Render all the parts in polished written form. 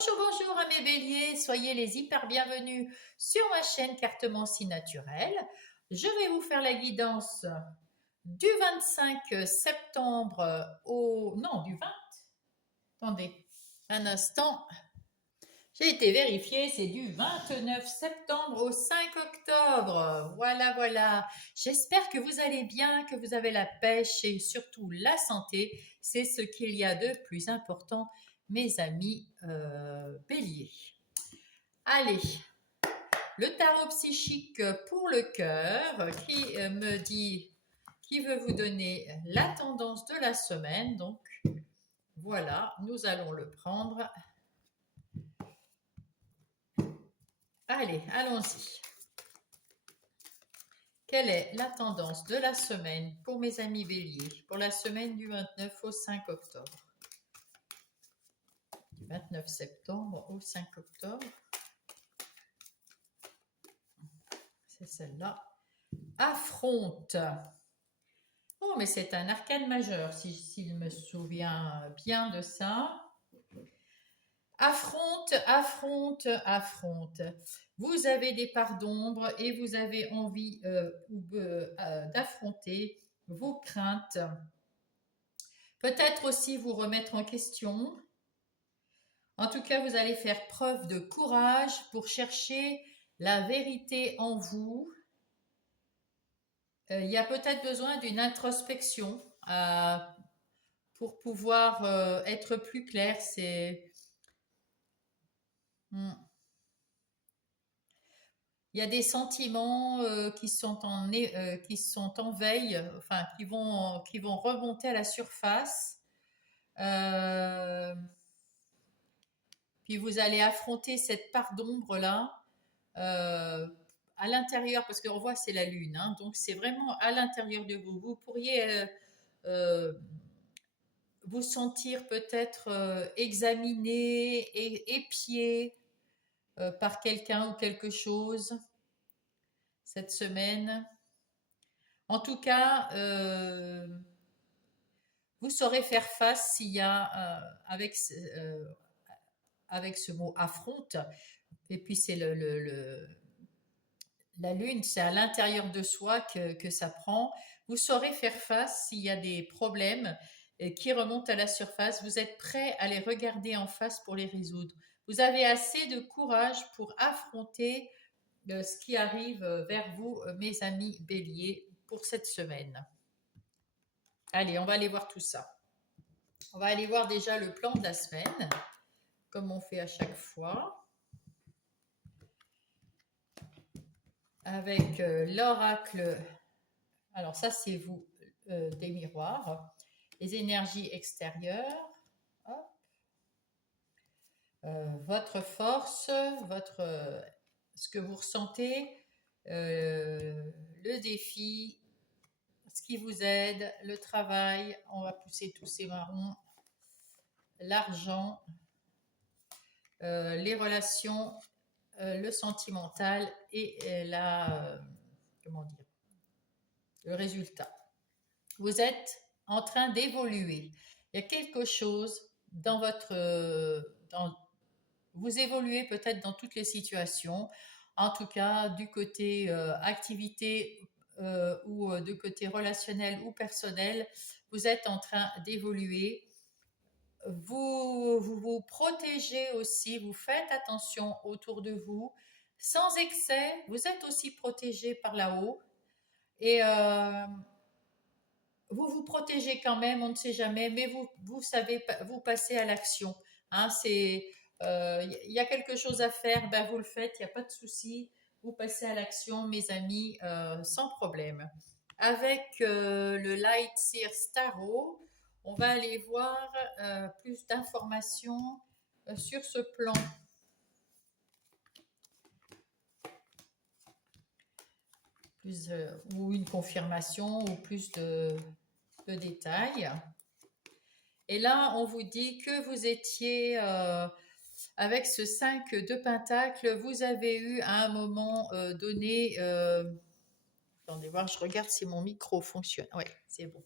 Bonjour, bonjour à mes béliers, soyez les hyper bienvenus sur ma chaîne Cartomancie naturelle. Je vais vous faire la guidance du 25 septembre au... Non, du 20. Attendez, un instant. J'ai été vérifié, c'est du 29 septembre au 5 octobre. Voilà, voilà. J'espère que vous allez bien, que vous avez la pêche et surtout la santé. C'est ce qu'il y a de plus important, mes amis béliers. Allez, le tarot psychique pour le cœur qui me dit, qui veut vous donner la tendance de la semaine. Donc voilà, nous allons le prendre. Allez, allons-y. Quelle est la tendance de la semaine pour mes amis béliers pour la semaine du 29 au 5 octobre? Du 29 septembre au 5 octobre. C'est celle-là. Affronte. Oh, mais c'est un arcane majeur, s'il me souvient bien de ça. Affronte, affronte, affronte. Vous avez des parts d'ombre et vous avez envie d'affronter vos craintes. Peut-être aussi vous remettre en question. En tout cas, vous allez faire preuve de courage pour chercher la vérité en vous. Il y a peut-être besoin d'une introspection pour pouvoir être plus clair. Hmm. Il y a des sentiments qui sont en veille, enfin qui vont remonter à la surface. Euh, Puis vous allez affronter cette part d'ombre là à l'intérieur, parce qu'on voit c'est la lune, hein, donc c'est vraiment à l'intérieur de vous. Vous pourriez euh, vous sentir peut-être examiné et épié par quelqu'un ou quelque chose cette semaine. En tout cas, vous saurez faire face s'il y a avec ce mot affronte. Et puis c'est la lune, c'est à l'intérieur de soi que ça prend. Vous saurez faire face s'il y a des problèmes qui remontent à la surface. Vous êtes prêt à les regarder en face pour les résoudre. Vous avez assez de courage pour affronter ce qui arrive vers vous, mes amis béliers, pour cette semaine. Allez, on va aller voir tout ça. On va aller voir déjà le plan de la semaine, comme on fait à chaque fois, avec l'oracle. Alors ça, c'est vous, des miroirs, les énergies extérieures, hop, votre force, ce que vous ressentez, le défi, ce qui vous aide, le travail, on va pousser tous ces marrons, l'argent, les relations, le sentimental et comment dire, le résultat. Vous êtes en train d'évoluer. Il y a quelque chose dans vous évoluez peut-être dans toutes les situations. En tout cas, du côté activité ou du côté relationnel ou personnel, vous êtes en train d'évoluer. Vous protégez aussi, vous faites attention autour de vous. Sans excès, vous êtes aussi protégé par là-haut. Et vous vous protégez quand même, on ne sait jamais, mais vous savez, vous passez à l'action. Hein, il y a quelque chose à faire, ben vous le faites, il n'y a pas de souci. Vous passez à l'action, mes amis, sans problème. Avec le Light Seer Tarot, on va aller voir plus d'informations sur ce plan. Ou une confirmation ou plus de détails. Et là, on vous dit que vous étiez avec ce 5 de Pentacle, vous avez eu à un moment donné. Attendez voir, je regarde si mon micro fonctionne. Oui, c'est bon.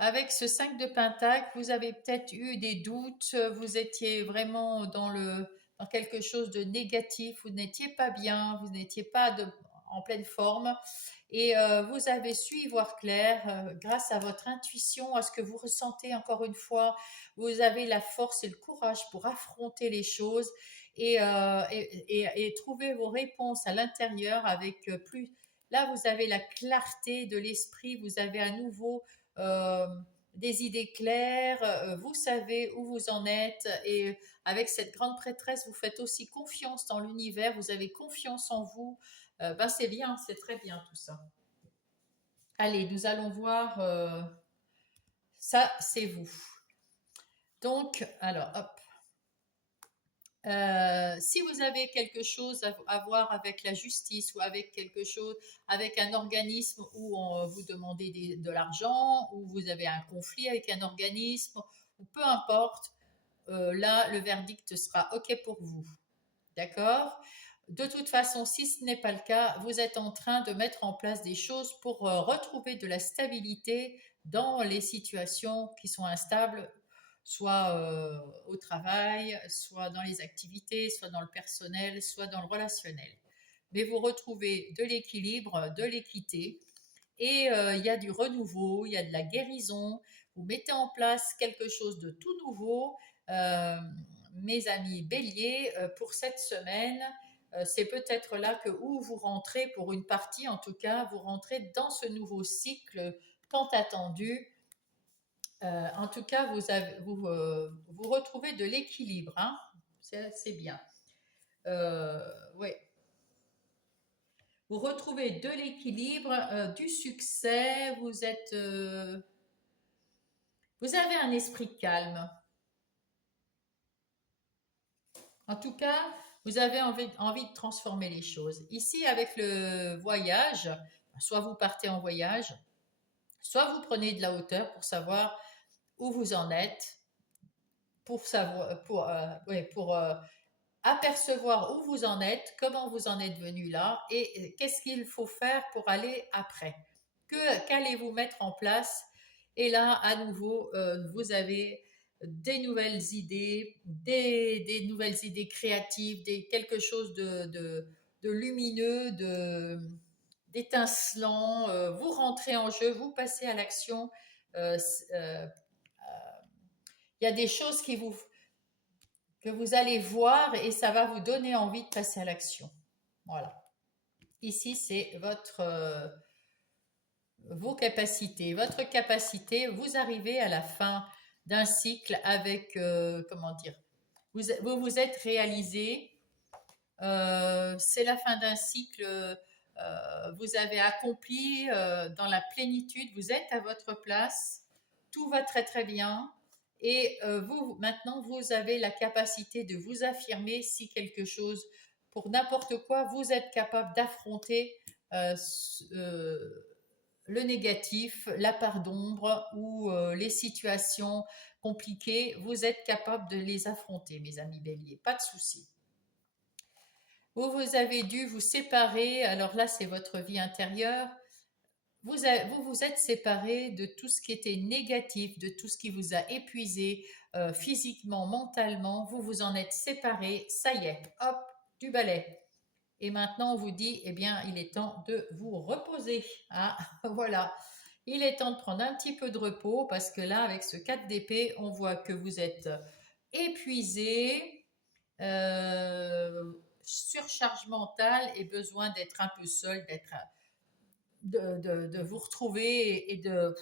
avec ce 5 de Pentacle, vous avez peut-être eu des doutes, vous étiez vraiment dans quelque chose de négatif, vous n'étiez pas bien, vous n'étiez pas en pleine forme et vous avez su y voir clair grâce à votre intuition, à ce que vous ressentez encore une fois. Vous avez la force et le courage pour affronter les choses et trouver vos réponses à l'intérieur avec plus. Là, vous avez la clarté de l'esprit, vous avez à nouveau euh, des idées claires, vous savez où vous en êtes et avec cette grande prêtresse, vous faites aussi confiance dans l'univers, vous avez confiance en vous. Ben c'est bien, c'est très bien tout ça. Allez, nous allons voir, ça c'est vous. Donc, alors, hop. Si vous avez quelque chose à voir avec la justice ou avec quelque chose, avec un organisme où vous demandez de l'argent, ou vous avez un conflit avec un organisme, ou peu importe, là, le verdict sera OK pour vous. D'accord? De toute façon, si ce n'est pas le cas, vous êtes en train de mettre en place des choses pour retrouver de la stabilité dans les situations qui sont instables, soit au travail, soit dans les activités, soit dans le personnel, soit dans le relationnel. Mais vous retrouvez de l'équilibre, de l'équité, et il y a du renouveau, il y a de la guérison. Vous mettez en place quelque chose de tout nouveau. Euh, Mes amis béliers, pour cette semaine, c'est peut-être là que où vous rentrez, pour une partie en tout cas, vous rentrez dans ce nouveau cycle tant attendu. En tout cas, vous retrouvez de l'équilibre, hein. C'est bien. Oui, vous retrouvez de l'équilibre, du succès, vous avez un esprit calme. En tout cas, vous avez envie de transformer les choses. Ici, avec le voyage, soit vous partez en voyage, soit vous prenez de la hauteur pour savoir où vous en êtes, pour savoir, ouais, pour apercevoir où vous en êtes, comment vous en êtes venu là, et qu'est-ce qu'il faut faire pour aller après. Qu'allez-vous mettre en place? Et là, à nouveau, vous avez des nouvelles idées créatives, quelque chose de lumineux, d'étincelant. Vous rentrez en jeu, vous passez à l'action. Euh, euh, Il y a des choses que vous allez voir et ça va vous donner envie de passer à l'action. Voilà. Ici, c'est vos capacités. Votre capacité, vous arrivez à la fin d'un cycle avec, comment dire, vous vous êtes réalisé. C'est la fin d'un cycle. Vous avez accompli dans la plénitude. Vous êtes à votre place. Tout va très très bien. Et vous, maintenant, vous avez la capacité de vous affirmer si quelque chose, pour n'importe quoi, vous êtes capable d'affronter euh, le négatif, la part d'ombre ou les situations compliquées. Vous êtes capable de les affronter, mes amis béliers. Pas de souci. Vous avez dû vous séparer. Alors là, c'est votre vie intérieure. Vous vous êtes séparé de tout ce qui était négatif, de tout ce qui vous a épuisé physiquement, mentalement. Vous vous en êtes séparé. Ça y est, hop, du balai. Et maintenant, on vous dit, eh bien, il est temps de vous reposer. Ah, voilà. Il est temps de prendre un petit peu de repos parce que là, avec ce 4 d'épée, on voit que vous êtes épuisé, surcharge mentale et besoin d'être un peu seul, de vous retrouver et de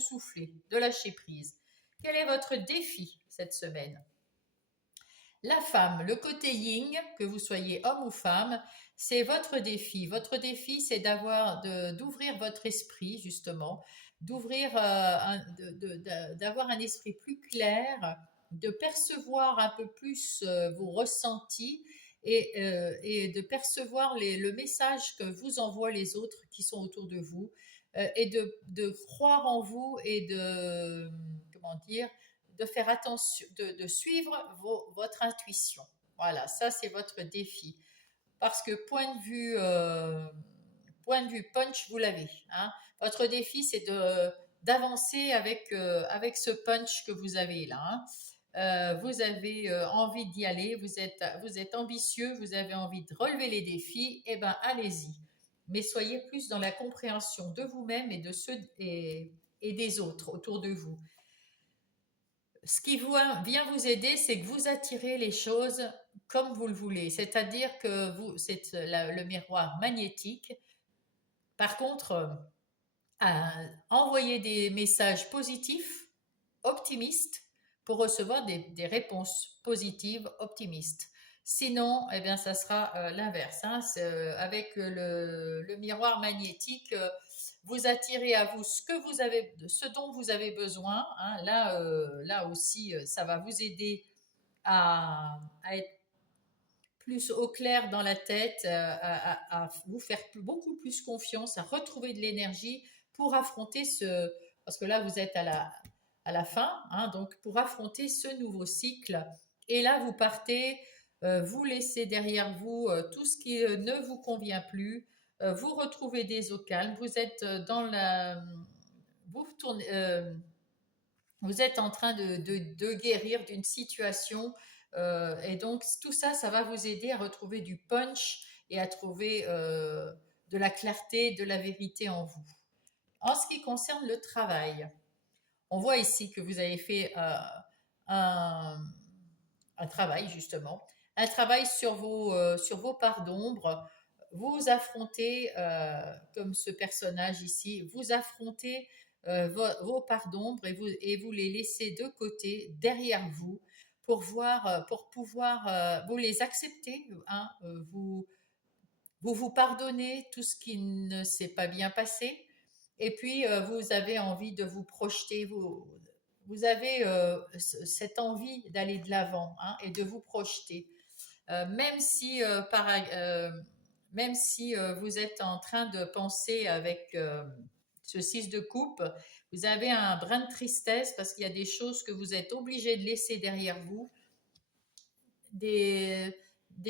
souffler, de lâcher prise. Quel est votre défi cette semaine? La femme, le côté yin, que vous soyez homme ou femme, c'est votre défi. Votre défi, c'est d'ouvrir votre esprit, justement, d'avoir un esprit plus clair, de percevoir un peu plus vos ressentis et de percevoir le message que vous envoient les autres qui sont autour de vous et de croire en vous et comment dire, de faire attention, de suivre votre intuition. Voilà, ça c'est votre défi. Parce que point de vue punch, vous l'avez, hein. Votre défi, c'est d'avancer avec ce punch que vous avez là, hein. Vous avez envie d'y aller, vous êtes ambitieux, vous avez envie de relever les défis, eh ben allez-y. Mais soyez plus dans la compréhension de vous-même et de ceux et des autres autour de vous. Ce qui vient vous aider, c'est que vous attirez les choses comme vous le voulez. C'est-à-dire que c'est le miroir magnétique. Par contre, envoyez des messages positifs, optimistes, pour recevoir des réponses positives, optimistes. Sinon, eh bien, ça sera l'inverse, hein. Avec le miroir magnétique, vous attirez à vous ce dont vous avez besoin, hein. Là aussi, ça va vous aider à être plus au clair dans la tête, à vous faire beaucoup plus confiance, à retrouver de l'énergie pour affronter parce que là vous êtes à la fin, hein, donc pour affronter ce nouveau cycle. Et là vous partez, vous laissez derrière vous tout ce qui ne vous convient plus, vous retrouvez des eaux calmes, vous êtes dans la, vous tournez, vous êtes en train de guérir d'une situation, et donc tout ça, ça va vous aider à retrouver du punch et à trouver de la clarté, de la vérité en vous. En ce qui concerne le travail, on voit ici que vous avez fait un, un travail justement, un travail sur vos parts d'ombre. Vous affrontez, comme ce personnage ici, vous affrontez vos parts d'ombre et vous les laissez de côté, derrière vous, pour pouvoir vous les accepter, hein, vous pardonnez tout ce qui ne s'est pas bien passé, et puis vous avez envie de vous projeter, vous avez cette envie d'aller de l'avant, hein, et de vous projeter. Même si, même si vous êtes en train de penser avec ce 6 de coupe, vous avez un brin de tristesse parce qu'il y a des choses que vous êtes obligé de laisser derrière vous, des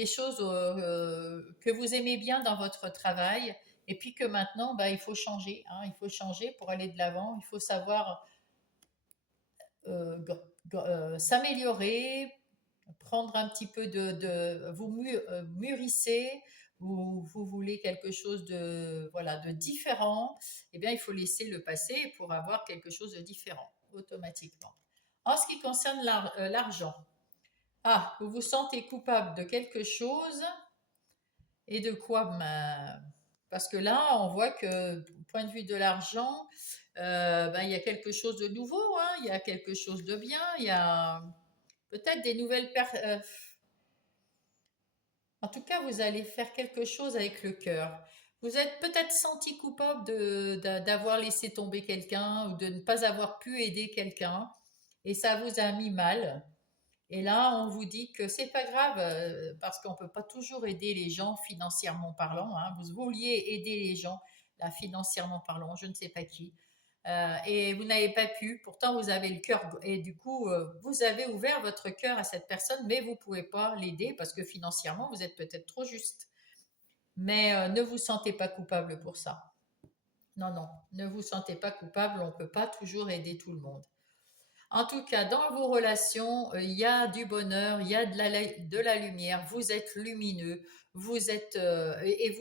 choses que vous aimez bien dans votre travail, et puis que maintenant, bah, il faut changer, hein, il faut changer pour aller de l'avant, il faut savoir s'améliorer, prendre un petit peu vous mûrissez, vous voulez quelque chose de, voilà, de différent, eh bien il faut laisser le passé pour avoir quelque chose de différent automatiquement. En ce qui concerne l'argent, vous vous sentez coupable de quelque chose, et de quoi? Parce que là, on voit que, du point de vue de l'argent, il y a quelque chose de nouveau, hein, il y a quelque chose de bien, il y a peut-être des nouvelles personnes. En tout cas, vous allez faire quelque chose avec le cœur. Vous êtes peut-être senti coupable d'avoir laissé tomber quelqu'un ou de ne pas avoir pu aider quelqu'un, et ça vous a mis mal. Et là, on vous dit que c'est pas grave, parce qu'on peut pas toujours aider les gens financièrement parlant, hein. Vous vouliez aider les gens, là, financièrement parlant, je ne sais pas qui, et vous n'avez pas pu. Pourtant, vous avez le cœur, et du coup, vous avez ouvert votre cœur à cette personne, mais vous pouvez pas l'aider parce que financièrement, vous êtes peut-être trop juste. Mais ne vous sentez pas coupable pour ça. Non, non, ne vous sentez pas coupable. On peut pas toujours aider tout le monde. En tout cas, dans vos relations, il y a du bonheur, il y a de la lumière, vous êtes lumineux, vous êtes, et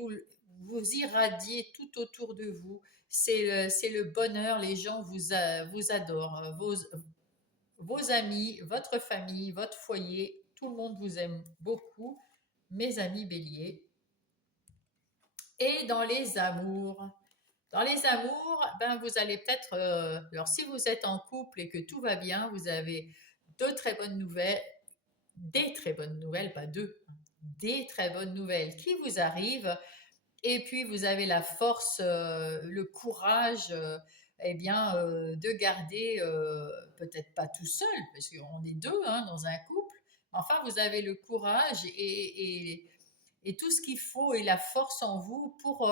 vous irradiez tout autour de vous. C'est le bonheur, les gens vous adorent, vos amis, votre famille, votre foyer, tout le monde vous aime beaucoup, mes amis béliers. Et dans les amours, ben vous allez peut-être, alors si vous êtes en couple et que tout va bien, vous avez deux très bonnes nouvelles, des très bonnes nouvelles, pas deux, des très bonnes nouvelles qui vous arrivent, et puis vous avez la force, le courage, de garder, peut-être pas tout seul, parce qu'on est deux, hein, dans un couple, enfin vous avez le courage et tout ce qu'il faut et la force en vous pour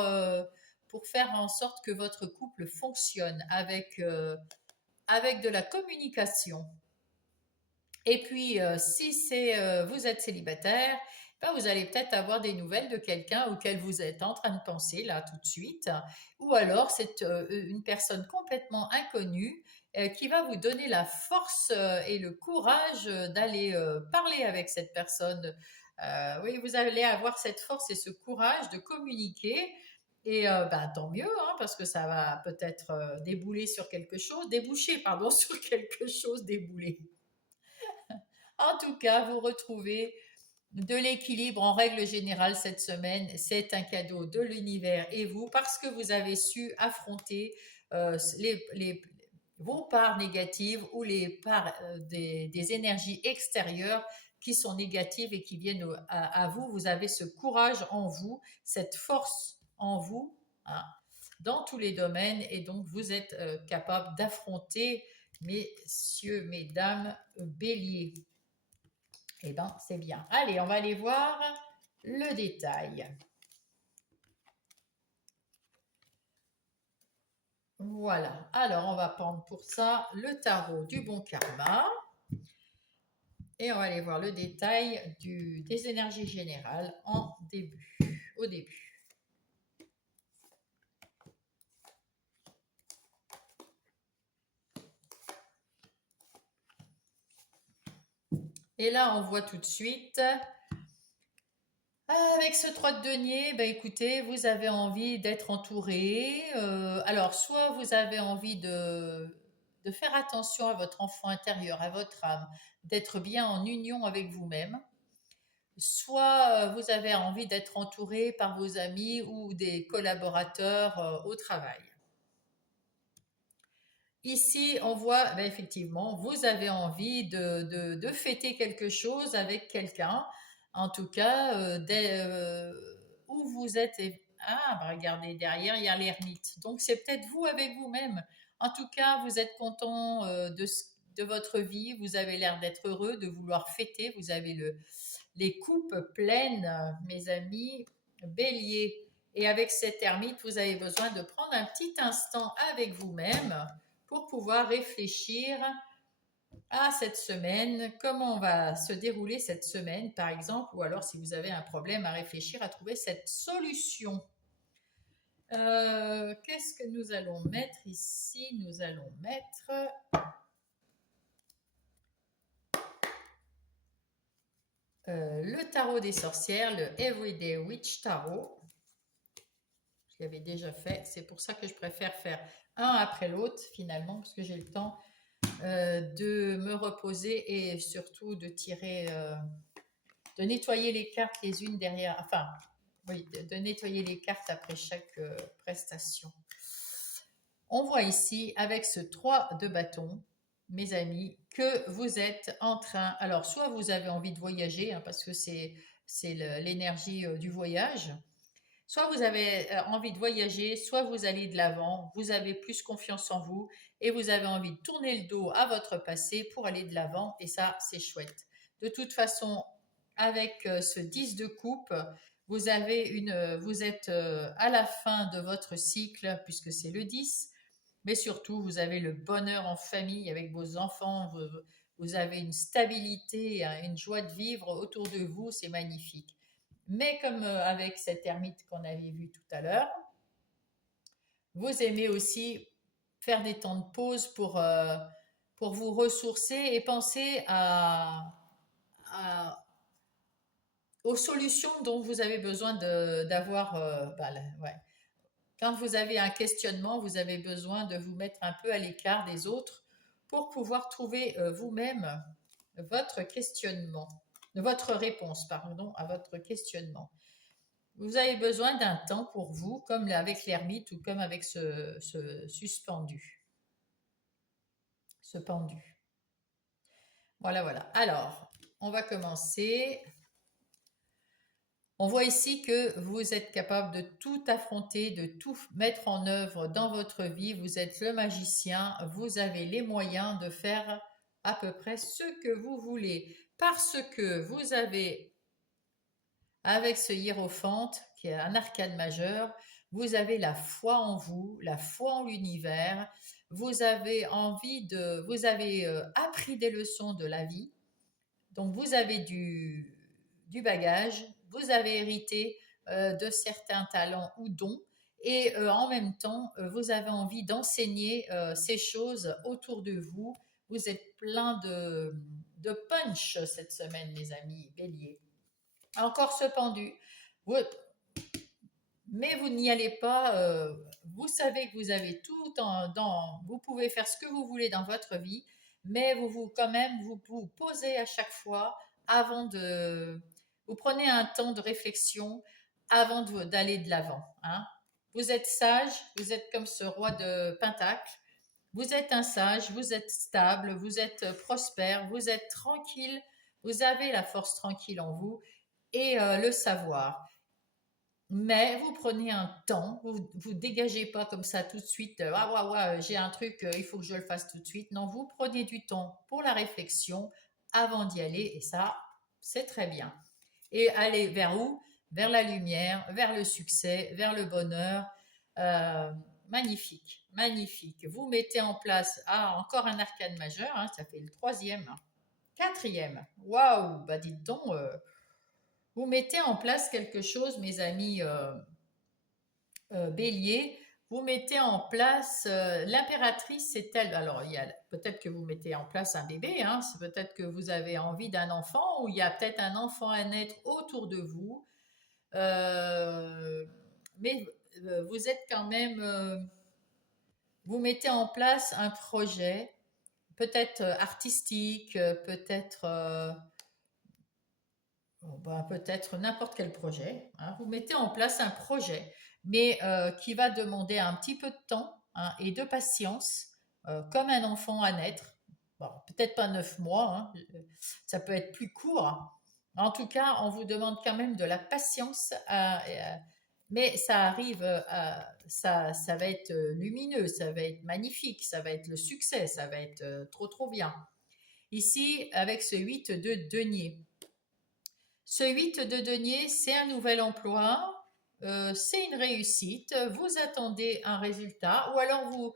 faire en sorte que votre couple fonctionne avec de la communication. Et puis, si vous êtes célibataire, cas, vous allez peut-être avoir des nouvelles de quelqu'un auquel vous êtes en train de penser là tout de suite, ou alors c'est une personne complètement inconnue qui va vous donner la force et le courage d'aller parler avec cette personne. Oui, vous allez avoir cette force et ce courage de communiquer. Et bah, tant mieux, hein, parce que ça va peut-être débouler sur quelque chose, déboucher, pardon, sur quelque chose, débouler. En tout cas, vous retrouvez de l'équilibre en règle générale cette semaine. C'est un cadeau de l'univers et vous, parce que vous avez su affronter vos parts négatives ou les parts des énergies extérieures qui sont négatives et qui viennent à vous. Vous avez ce courage en vous, cette force en vous, hein, dans tous les domaines, et donc vous êtes capable d'affronter, messieurs, mesdames, béliers. Eh bien, c'est bien. Allez, on va aller voir le détail. Voilà. Alors, on va prendre pour ça le tarot du bon karma. Et on va aller voir le détail des énergies générales au début. Et là, on voit tout de suite, avec ce 3 de denier, ben écoutez, vous avez envie d'être entouré. Alors, soit vous avez envie de faire attention à votre enfant intérieur, à votre âme, d'être bien en union avec vous-même. Soit vous avez envie d'être entouré par vos amis ou des collaborateurs au travail. Ici, on voit ben, effectivement, vous avez envie de fêter quelque chose avec quelqu'un. En tout cas, où vous êtes. Ah, ben, regardez, derrière, il y a l'ermite. Donc, c'est peut-être vous avec vous-même. En tout cas, vous êtes content de votre vie. Vous avez l'air d'être heureux, de vouloir fêter. Vous avez les coupes pleines, mes amis. Bélier. Et avec cette ermite, vous avez besoin de prendre un petit instant avec vous-même pour pouvoir réfléchir à cette semaine, comment va se dérouler cette semaine, par exemple, ou alors si vous avez un problème à réfléchir à trouver cette solution. Qu'est-ce que nous allons mettre ici? Nous allons mettre le tarot des sorcières, le Everyday Witch Tarot. Je l'avais déjà fait, c'est pour ça que je préfère faire un après l'autre finalement, parce que j'ai le temps de me reposer et surtout de tirer, de nettoyer les cartes les unes derrière, enfin, oui, de nettoyer les cartes après chaque prestation. On voit ici, avec ce 3 de bâton, mes amis, que vous êtes en train, alors soit vous avez envie de voyager, hein, parce que c'est l'énergie du voyage, soit vous avez envie de voyager, soit vous allez de l'avant, vous avez plus confiance en vous et vous avez envie de tourner le dos à votre passé pour aller de l'avant, et ça, c'est chouette. De toute façon, avec ce 10 de coupe, vous êtes à la fin de votre cycle puisque c'est le 10, mais surtout vous avez le bonheur en famille avec vos enfants, vous avez une stabilité, hein, une joie de vivre autour de vous, c'est magnifique. Mais comme avec cette ermite qu'on avait vu tout à l'heure, vous aimez aussi faire des temps de pause pour vous ressourcer et penser aux solutions dont vous avez besoin d'avoir. Ouais. Quand vous avez un questionnement, vous avez besoin de vous mettre un peu à l'écart des autres pour pouvoir trouver vous-même votre questionnement, votre réponse, pardon, à votre questionnement. Vous avez besoin d'un temps pour vous, comme avec l'ermite ou comme avec ce suspendu, ce pendu. Voilà, voilà. Alors, on va commencer. On voit ici que vous êtes capable de tout affronter, de tout mettre en œuvre dans votre vie. Vous êtes le magicien, vous avez les moyens de faire à peu près ce que vous voulez. Parce que vous avez, avec ce hiérophante, qui est un arcane majeur, vous avez la foi en vous, la foi en l'univers, vous avez appris des leçons de la vie, donc vous avez du bagage, vous avez hérité de certains talents ou dons, et en même temps, vous avez envie d'enseigner ces choses autour de vous. Vous êtes plein de punch cette semaine, les amis bélier. Encore ce pendu. Vous- mais vous n'y allez pas. Vous savez que vous avez tout vous pouvez faire ce que vous voulez dans votre vie, mais quand même, vous posez à chaque fois avant de. Vous prenez un temps de réflexion avant d'aller de l'avant. Hein. Vous êtes sage, vous êtes comme ce roi de Pentacle. Vous êtes un sage, vous êtes stable, vous êtes prospère, vous êtes tranquille, vous avez la force tranquille en vous et le savoir. Mais vous prenez un temps, vous dégagez pas comme ça tout de suite, ah ouais, ouais, j'ai un truc, il faut que je le fasse tout de suite. Non, vous prenez du temps pour la réflexion avant d'y aller, et ça, c'est très bien. Et aller vers où? Vers la lumière, vers le succès, vers le bonheur. Euh, Magnifique, magnifique. Vous mettez en place, encore un arcane majeur, hein, ça fait le troisième, quatrième. Waouh, bah dites donc, vous mettez en place quelque chose, mes amis bélier. Vous mettez en place, l'impératrice, c'est elle. Alors, il y a peut-être que vous mettez en place un bébé, hein, c'est peut-être que vous avez envie d'un enfant, ou il y a peut-être un enfant à naître autour de vous. Mais vous êtes quand même, vous mettez en place un projet, peut-être artistique, peut-être peut-être n'importe quel projet. Hein. Vous mettez en place un projet, mais qui va demander un petit peu de temps, hein, et de patience, comme un enfant à naître. Bon, peut-être pas 9 mois, hein, ça peut être plus court. Hein. En tout cas, on vous demande quand même de la patience, mais ça arrive, ça va être lumineux, ça va être magnifique, ça va être le succès, ça va être trop trop bien. Ici, avec ce 8 de denier. Ce 8 de denier, c'est un nouvel emploi, c'est une réussite, vous attendez un résultat, ou alors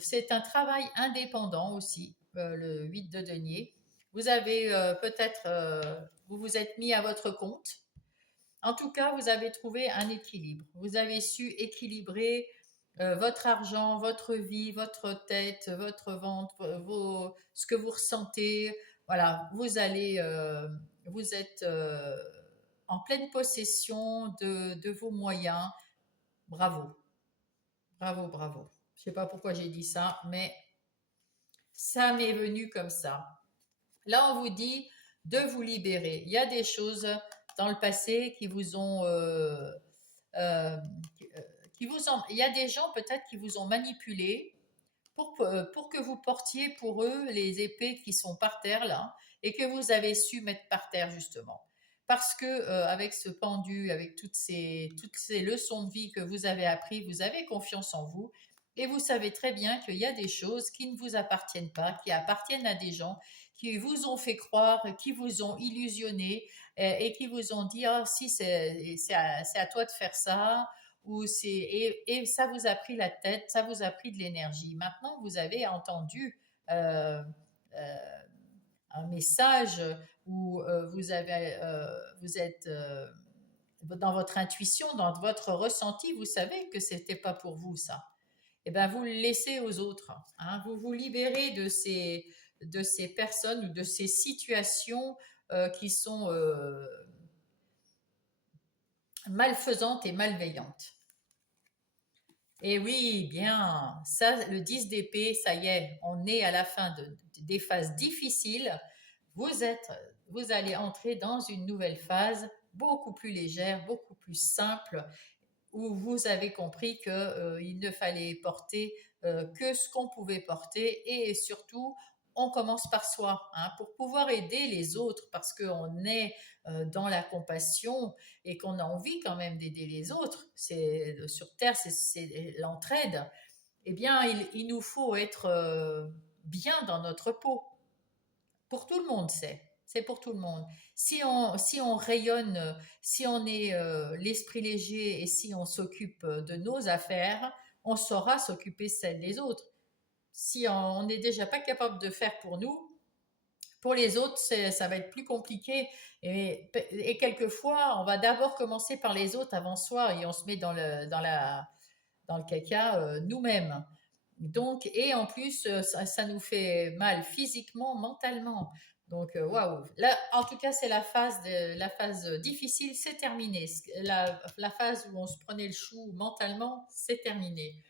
c'est un travail indépendant aussi, le 8 de denier. Vous avez peut-être, vous vous êtes mis à votre compte. En tout cas, vous avez trouvé un équilibre. Vous avez su équilibrer votre argent, votre vie, votre tête, votre ventre, ce que vous ressentez. Voilà, vous êtes en pleine possession de vos moyens. Bravo, bravo, bravo. Je ne sais pas pourquoi j'ai dit ça, mais ça m'est venu comme ça. Là, on vous dit de vous libérer. Il y a des choses dans le passé qui vous ont, euh, il y a des gens peut-être qui vous ont manipulé pour que vous portiez pour eux les épées qui sont par terre là, et que vous avez su mettre par terre justement. Parce que avec ce pendu, avec toutes ces leçons de vie que vous avez appris, vous avez confiance en vous, et vous savez très bien qu'il y a des choses qui ne vous appartiennent pas, qui appartiennent à des gens qui vous ont fait croire, qui vous ont illusionné, et qui vous ont dit ah si c'est à toi de faire ça, et ça vous a pris la tête, ça vous a pris de l'énergie. Maintenant, vous avez entendu euh, euh, un message où vous êtes dans votre intuition, dans votre ressenti, vous savez que c'était pas pour vous ça. Et ben vous le laissez aux autres. Hein. Vous vous libérez de ces personnes ou de ces situations qui sont malfaisantes et malveillantes. Et oui, bien, ça, le 10 d'épée, ça y est, on est à la fin des phases difficiles. Vous êtes, vous allez entrer dans une nouvelle phase beaucoup plus légère, beaucoup plus simple, où vous avez compris que il ne fallait porter que ce qu'on pouvait porter, et surtout on commence par soi, hein, pour pouvoir aider les autres, parce qu'on est dans la compassion et qu'on a envie quand même d'aider les autres. C'est sur terre, c'est l'entraide. Eh bien, il nous faut être bien dans notre peau. Pour tout le monde, c'est pour tout le monde. Si on rayonne, si on est l'esprit léger, et si on s'occupe de nos affaires, on saura s'occuper celles des autres. Si on n'est déjà pas capable de faire pour nous, Pour les autres, ça va être plus compliqué. Et quelquefois, on va d'abord commencer par les autres avant soi et on se met dans le caca nous-mêmes. Donc, et en plus, ça nous fait mal physiquement, mentalement. Donc, waouh. Là, en tout cas, c'est la phase difficile, c'est terminé. La phase où on se prenait le chou mentalement, c'est terminé.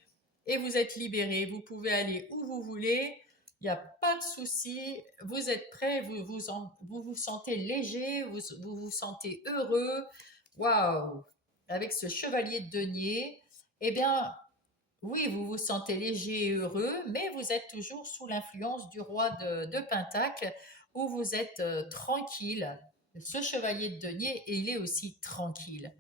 Et vous êtes libéré. Vous pouvez aller où vous voulez. Il n'y a pas de souci. Vous êtes prêt. Vous vous sentez léger. Vous vous sentez heureux. Waouh. Avec ce chevalier de denier, eh bien, oui, vous vous sentez léger et heureux, mais vous êtes toujours sous l'influence du roi de Pentacle, où vous êtes tranquille. Ce chevalier de denier, il est aussi tranquille.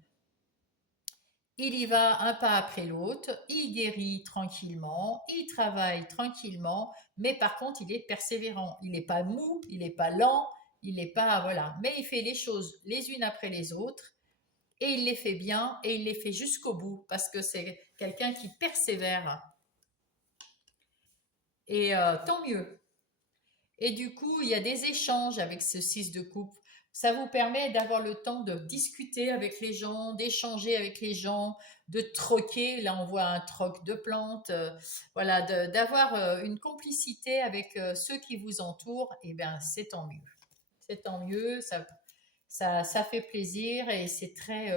Il y va un pas après l'autre, il guérit tranquillement, il travaille tranquillement, mais par contre, il est persévérant. Il n'est pas mou, il n'est pas lent, il n'est pas, voilà. Mais il fait les choses les unes après les autres, et il les fait bien, et il les fait jusqu'au bout, parce que c'est quelqu'un qui persévère. Et tant mieux. Et du coup, il y a des échanges avec ce 6 de coupe. Ça vous permet d'avoir le temps de discuter avec les gens, d'échanger avec les gens, de troquer. Là, on voit un troc de plantes. Voilà, d'avoir une complicité avec ceux qui vous entourent. Et bien, c'est tant mieux. C'est tant mieux. Ça fait plaisir et c'est très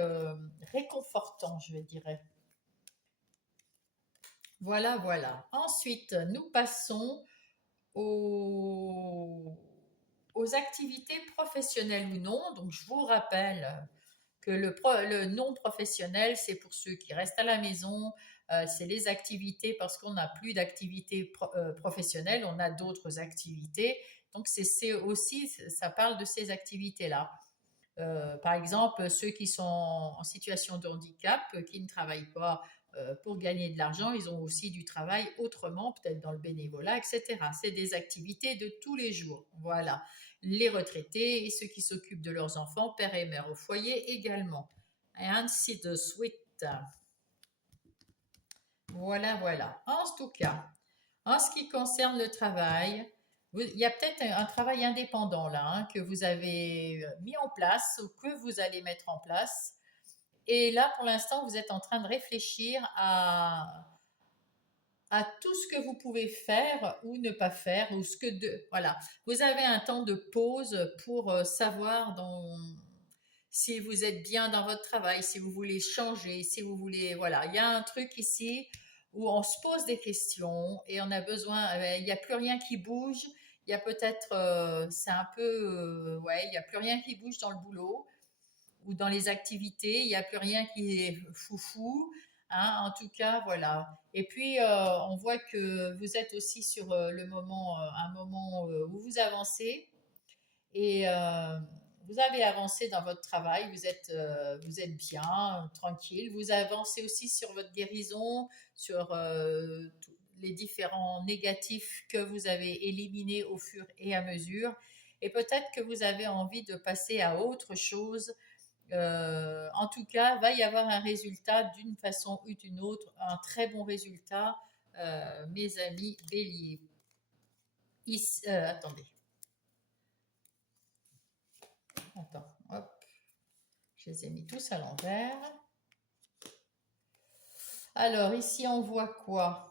réconfortant, je dirais. Voilà, voilà. Ensuite, nous passons aux, aux activités professionnelles ou non. Donc, je vous rappelle que le non professionnel, c'est pour ceux qui restent à la maison, c'est les activités parce qu'on n'a plus d'activités professionnelles, on a d'autres activités. Donc, c'est aussi, ça parle de ces activités-là. Par exemple, ceux qui sont en situation de handicap, qui ne travaillent pas pour gagner de l'argent, ils ont aussi du travail autrement, peut-être dans le bénévolat, etc. C'est des activités de tous les jours. Voilà. Les retraités et ceux qui s'occupent de leurs enfants, père et mère au foyer également. Et ainsi de suite. Voilà, voilà. En tout cas, en ce qui concerne le travail, il y a peut-être un travail indépendant là que vous avez mis en place ou que vous allez mettre en place. Et là, pour l'instant, vous êtes en train de réfléchir à tout ce que vous pouvez faire ou ne pas faire, ou ce que de, voilà. Vous avez un temps de pause pour savoir si vous êtes bien dans votre travail, si vous voulez changer, si vous voulez, voilà. Il y a un truc ici où on se pose des questions et on a besoin, il n'y a plus rien qui bouge. Il y a peut-être, c'est un peu, ouais, il n'y a plus rien qui bouge dans le boulot ou dans les activités, il n'y a plus rien qui est foufou. Hein, en tout cas, voilà. Et puis, on voit que vous êtes aussi sur un moment où vous avancez et vous avez avancé dans votre travail, vous êtes bien, tranquille. Vous avancez aussi sur votre guérison, sur les différents négatifs que vous avez éliminés au fur et à mesure. Et peut-être que vous avez envie de passer à autre chose. En tout cas, va y avoir un résultat d'une façon ou d'une autre, un très bon résultat, mes amis béliers. Attendez, hop, je les ai mis tous à l'envers. Alors, ici, on voit quoi?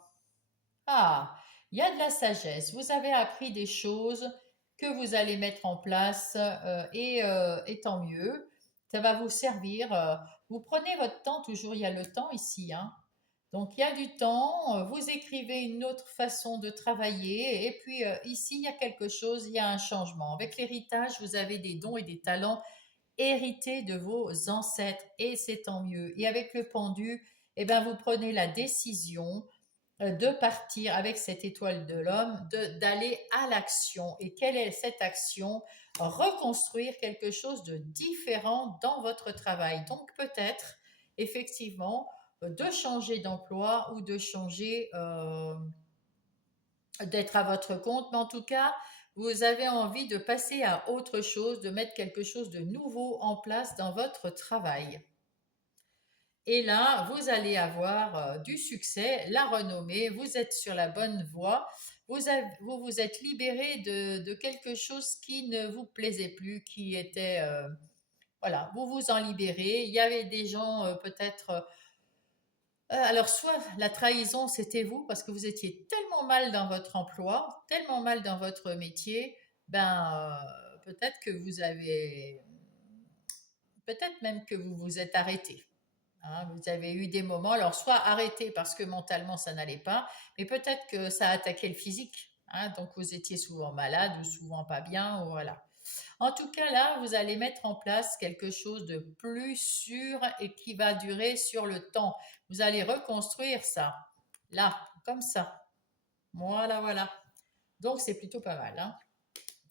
Ah, il y a de la sagesse. Vous avez appris des choses que vous allez mettre en place et tant mieux. Ça va vous servir. Vous prenez votre temps, toujours il y a le temps ici, hein. Donc il y a du temps, vous écrivez une autre façon de travailler et puis ici il y a quelque chose, il y a un changement. Avec l'héritage, vous avez des dons et des talents hérités de vos ancêtres et c'est tant mieux. Et avec le pendu, eh ben, vous prenez la décision de partir avec cette étoile de l'homme, d'aller à l'action. Et quelle est cette action? Reconstruire quelque chose de différent dans votre travail. Donc peut-être, effectivement, de changer d'emploi ou de changer d'être à votre compte, mais en tout cas, vous avez envie de passer à autre chose, de mettre quelque chose de nouveau en place dans votre travail. Et là, vous allez avoir du succès, la renommée, vous êtes sur la bonne voie. vous vous êtes libéré de quelque chose qui ne vous plaisait plus, qui était... voilà, vous vous en libérez. Il y avait des gens peut-être... alors, soit la trahison, c'était vous, parce que vous étiez tellement mal dans votre emploi, tellement mal dans votre métier, peut-être que vous avez... Peut-être même que vous vous êtes arrêté. Hein, vous avez eu des moments, alors soit arrêté parce que mentalement ça n'allait pas, mais peut-être que ça a attaqué le physique. Hein, donc vous étiez souvent malade ou souvent pas bien, ou voilà. En tout cas, là, vous allez mettre en place quelque chose de plus sûr et qui va durer sur le temps. Vous allez reconstruire ça, là, comme ça. Voilà, voilà. Donc c'est plutôt pas mal. Hein.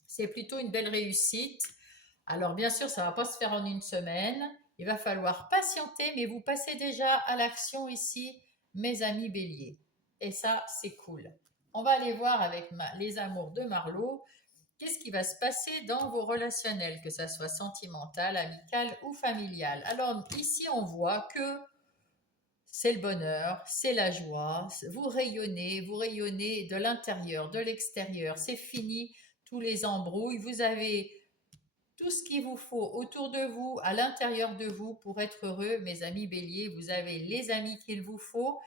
C'est plutôt une belle réussite. Alors bien sûr, ça ne va pas se faire en une semaine. Il va falloir patienter, mais vous passez déjà à l'action ici, mes amis béliers. Et ça, c'est cool. On va aller voir avec les amours de Marlowe. Qu'est-ce qui va se passer dans vos relationnels, que ça soit sentimental, amical ou familial. Alors ici, on voit que c'est le bonheur, c'est la joie. Vous rayonnez de l'intérieur, de l'extérieur. C'est fini tous les embrouilles. Vous avez tout ce qu'il vous faut autour de vous, à l'intérieur de vous pour être heureux, mes amis béliers. Vous avez les amis qu'il vous faut,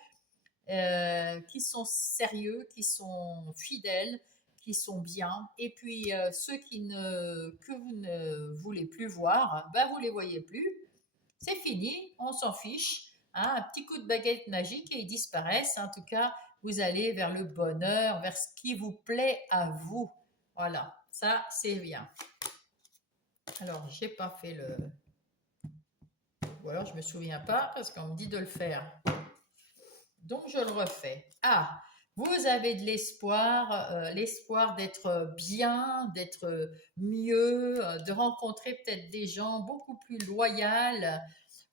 qui sont sérieux, qui sont fidèles, qui sont bien. Et puis ceux que vous ne voulez plus voir, vous les voyez plus. C'est fini, on s'en fiche. Hein, un petit coup de baguette magique et ils disparaissent. En tout cas, vous allez vers le bonheur, vers ce qui vous plaît à vous. Voilà, ça c'est bien. Alors, j'ai pas fait le... Ou alors, je me souviens pas parce qu'on me dit de le faire. Donc, je le refais. Ah, vous avez de l'espoir, l'espoir d'être bien, d'être mieux, de rencontrer peut-être des gens beaucoup plus loyaux.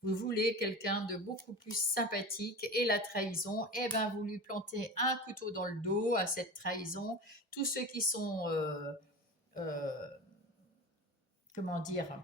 Vous voulez quelqu'un de beaucoup plus sympathique et la trahison, eh ben vous lui plantez un couteau dans le dos à cette trahison. Tous ceux qui sont, euh, comment dire,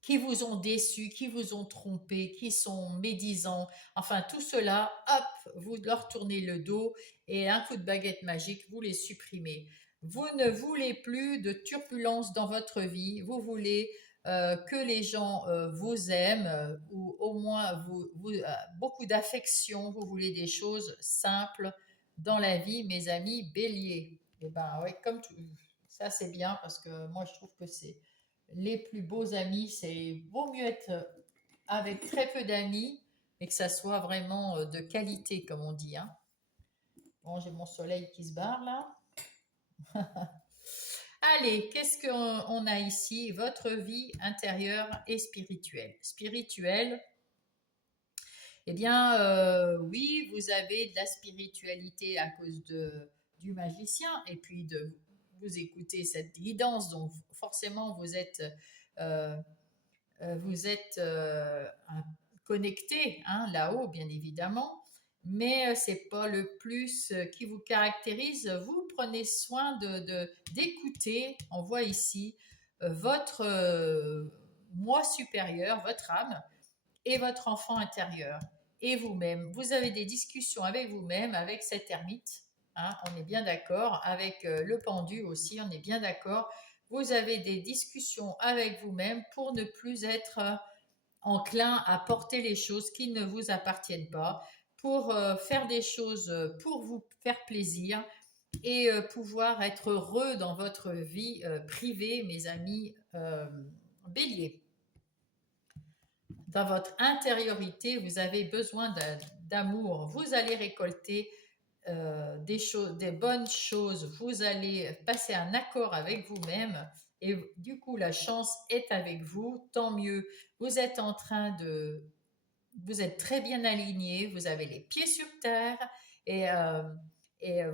qui vous ont déçu, qui vous ont trompé, qui sont médisants, enfin tout cela, hop, vous leur tournez le dos et un coup de baguette magique, vous les supprimez. Vous ne voulez plus de turbulences dans votre vie, vous voulez que les gens vous aiment ou au moins beaucoup d'affection, vous voulez des choses simples dans la vie, mes amis béliers. Et ben ouais, comme tout, ça c'est bien parce que moi je trouve que c'est les plus beaux amis, c'est vaut mieux être avec très peu d'amis et que ça soit vraiment de qualité, comme on dit. Hein. Bon, j'ai mon soleil qui se barre là. Allez, qu'est-ce qu'on a ici? Votre vie intérieure et spirituelle. Spirituelle, eh bien, oui, vous avez de la spiritualité à cause du magicien et puis de vous écoutez cette guidance, donc forcément euh, vous êtes connecté hein, là-haut, bien évidemment, mais c'est pas le plus qui vous caractérise. Vous prenez soin d'écouter. On voit ici votre moi supérieur, votre âme et votre enfant intérieur et vous-même. Vous avez des discussions avec vous-même, avec cet ermite. Hein, on est bien d'accord. Avec le pendu aussi, on est bien d'accord. Vous avez des discussions avec vous-même pour ne plus être enclin à porter les choses qui ne vous appartiennent pas, pour faire des choses pour vous faire plaisir et pouvoir être heureux dans votre vie privée, mes amis béliers. Dans votre intériorité, vous avez besoin d'amour. Vous allez récolter des choses, des bonnes choses. Vous allez passer un accord avec vous-même et du coup la chance est avec vous. Tant mieux. Vous êtes en train de, vous êtes très bien aligné. Vous avez les pieds sur terre et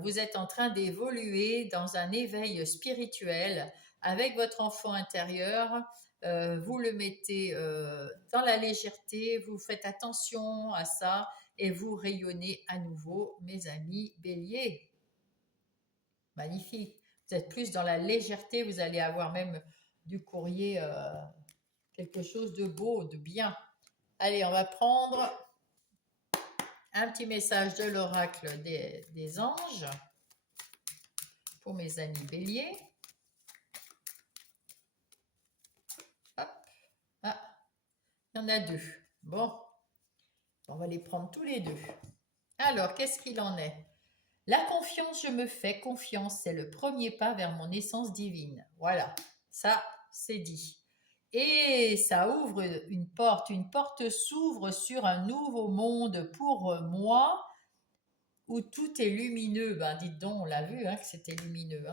vous êtes en train d'évoluer dans un éveil spirituel avec votre enfant intérieur. Vous le mettez dans la légèreté, vous faites attention à ça et vous rayonnez à nouveau, mes amis béliers. Magnifique. Vous êtes plus dans la légèreté, vous allez avoir même du courrier, quelque chose de beau, de bien. Allez, on va prendre un petit message de l'oracle des anges. pour mes amis béliers. Hop. Ah, il y en a 2. Bon, on va les prendre tous les 2. Alors, qu'est-ce qu'il en est? La confiance, je me fais confiance, c'est le premier pas vers mon essence divine. Voilà, ça, c'est dit. Et ça ouvre une porte s'ouvre sur un nouveau monde pour moi, où tout est lumineux. Ben, dites donc, on l'a vu, hein, que c'était lumineux.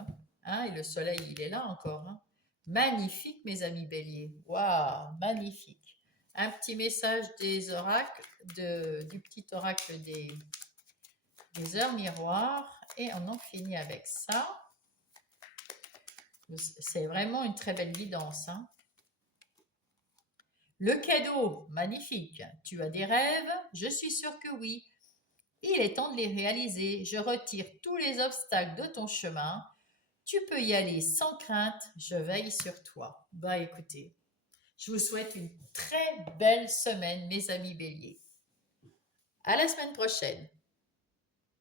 Et le soleil, il est là encore. Magnifique, mes amis béliers. Waouh, magnifique. Un petit message des oracles, du petit oracle des heures miroirs. Et on en finit avec ça. C'est vraiment une très belle guidance. Le cadeau, magnifique. Tu as des rêves? Je suis sûre que oui. Il est temps de les réaliser. Je retire tous les obstacles de ton chemin. Tu peux y aller sans crainte. Je veille sur toi. Bah écoutez, je vous souhaite une très belle semaine, mes amis béliers. À la semaine prochaine.